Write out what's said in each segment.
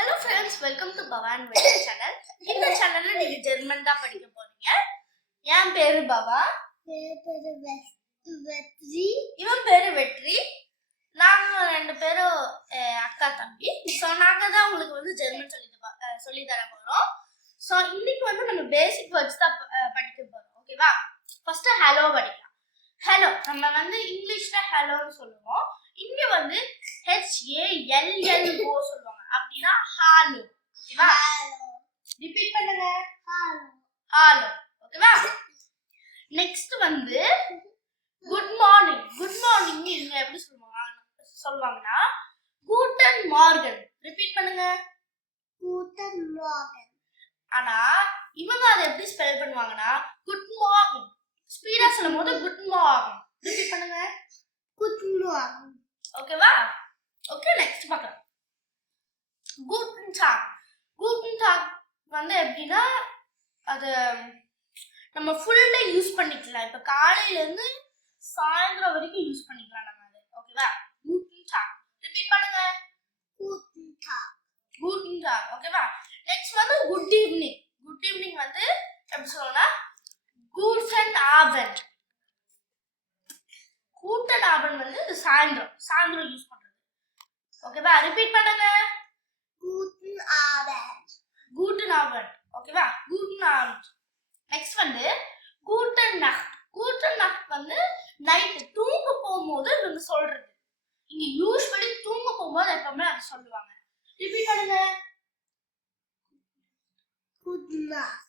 Hello friends, welcome to Bhavan Video channel. இந்த சேனல்ல நீங்க ஜெர்மன் தான் படிக்க போறீங்க. என் பேரு பவா. இவன் பேரு வெற்றி. நாங்க ரெண்டு பேரும் அக்கா தம்பி. சோ நாங்க தான் உங்களுக்கு ஜெர்மன் சொல்லி தர போறோம். சோ இன்னைக்கு நம்ம பேசிக் வேர்ட்ஸ் தான் படிக்க போறோம். ஓகேவா? ஃபர்ஸ்ட் ஹலோ படிக்கலாம். ஹலோ நம்ம இங்கிலீஷ்ல ஹலோன்னு சொல்லுவோம். இங்க HALLO சொல்லுவாங்க. அப்படினா ஹாலோ. ஓகேவா? ரிப்பீட் பண்ணுங்க. ஹாலோ. ஓகேவா? Next good morning. Good morning இங்க எப்படி சொல்லுவாங்கன்னா கூட்டன் மார்கன். ரிப்பீட் பண்ணுங்க. கூட்டன் மார்கன். ஆனா இவங்க அதை எப்படி ஸ்பெல் பண்ணுவாங்கன்னா குட் மார்னிங். ஸ்பீடா சொல்லும்போது குட் மார்னிங். ரிப்பீட் பண்ணுங்க. Good morning. ஓகேவா? ஓகே, நெக்ஸ்ட் பார்க்கலாம். கூட்டன் டாக். கூட்டன் டாக் எப்படின்னா அது நம்ம ஃபுல் டே யூஸ் பண்ணிக்கலாம். இப்ப காலையில இருந்து சாயந்தரம் வரைக்கும் யூஸ் பண்ணிக்கலாம் நம்ம அது. ஓகேவா? கூட்டன் டாக். ரிப்பீட் பண்ணுங்க. கூட்டன் டாக். கூட்டன் டாக். ஓகேவா? Next good evening. Good evening எப்படி சொல்லணும்னா கூட்டன் ஆபண்ட். கூட்டன் ஆபண்ட் சாயந்தரம் யூஸ் பண்றது. ஓகேவா? ரிப்பீட் பண்ணுங்க. கூட்டன் ஆபண்ட். கூட்டன் ஆபண்ட். ஓகேவா? கூட்டன் ஆபண்ட். நெக்ஸ்ட் கூட்டன் நாக்ட். கூட்டன் நாக்ட் நைட் தூங்க போகும்போது இவங்க சொல்றது. இங்க யூசுவலி தூங்க போகும்போது எப்பவுமே அதை சொல்லுவாங்க. ரிப்பீட் பண்ணுங்க. கூட்டன் நாக்ட்.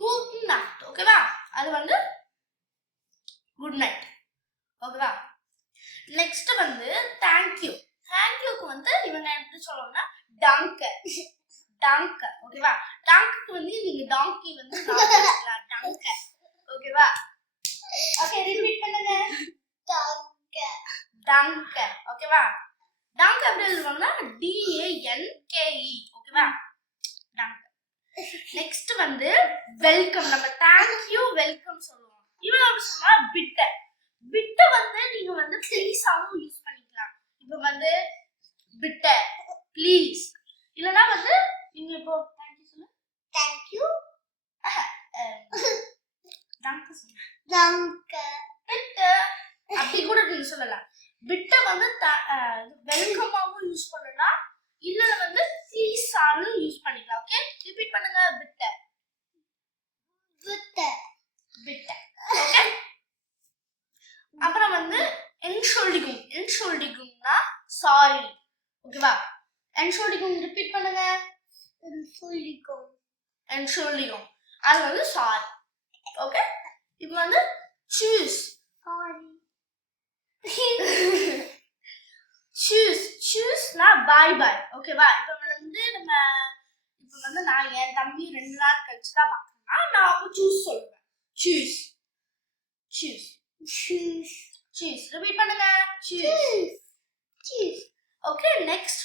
கூட்டன் நாக்ட். ஓகேவா? அது குட் நைட். ஓகேவா? Next thank you. தேங்க்யூக்கு இவங்க எப்படி சொல்லுவாங்கன்னா டங்க். டங்க். ஓகேவா? டங்க்கு நீங்க டாங்கி வச்சுக்கலாம். டங்க். ஓகேவா? ஓகே, ரிப்பீட் பண்ணுங்க. டங்க். டங்க். ஓகேவா? டங்க் எப்படி எழுதுவாங்கன்னா DANKE. ஓகேவா? டங்க். Next welcome. நம்ம தேங்க்யூ வெல்கம் சொல்லுவோம். இவங்க எப்படி சொன்னா பிட்ட. பிட்ட நீங்க ப்ளீஸாவும் யூஸ் பண்ணிக்கலாம். இப்போ பிட்ட ப்ளீஸ். இல்லனா நீங்க இப்போ தேங்க்யூ சொல்லு. தேங்க்யூ. டங்க் சொல்லு. டங்க். பிட்ட அப்படி கூட நீங்க சொல்லலாம். பிட்ட வெல்கமாவும் யூஸ் பண்ணலாம். இல்லனா ப்ளீஸாவும் யூஸ் பண்ணிக்கலாம். ஓகே, ரிப்பீட் பண்ணுங்க. பிட்ட. பிட்ட. பிட்ட. ஓகே. அப்புறம் என்ஷோல்டிகும். என்ஷோல்டிகும்னா சாரி. ஓகேவா? என்ஷோல்டிகும் ரிப்பீட் பண்ணுங்க. என்ஷோல்டிகும். என்ஷோல்டிகும் அது சாரி. ஓகே. இப்போ சூஸ். சாரி. சூஸ். சூஸ்னா பை பை. ஓகேவா? இப்போ நம்ம நான் என் தம்பி 2 நாள் கழிச்சு தான் பார்க்கறேன்னா நான் சூஸ் சொல்லுவேன். Choose. Choose. Choose. Choose. Repeat பண்ணுங்க. Choose. Choose. Okay, next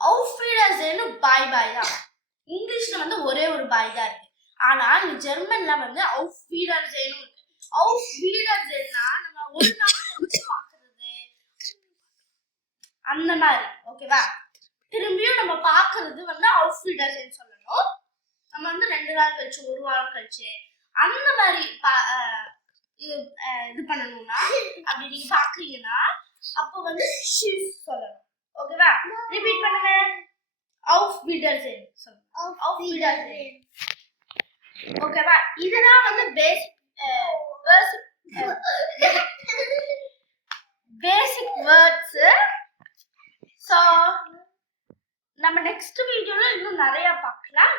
auf Wiedersehen bye bye தான். இங்கிலீஷ்ல ஒரே ஒரு bye தான் இருக்கு. ஆனா ஜெர்மன்ல auf Wiedersehen இருக்கு. auf Wiedersehenனா நம்ம ஒரு நாள் கழிச்சு பார்க்கிறது அந்த மாதிரி. ஓகேவா? திரும்பியும் நம்ம பார்க்கிறது auf Wiedersehen சொல்லணும். நம்ம 2 நாள் கழிச்சு, ஒரு வாரம் கழிச்சு அந்த மாதிரி இது பண்ணணும்னா அப்படி நீங்க பாக்குறீங்கன்னா அப்போ ஷீஸ் சொல்லணும். ஓகேவா? ரிப்பீட் பண்ணுங்க. auf Wiedersehen சொல்லுங்க. auf Wiedersehen. ஓகேவா? இதுதான் பேசிக் வேர்ட்ஸ். சோ நம்ம நெக்ஸ்ட் வீடியோல இன்னும் நிறைய பார்க்கலாம்.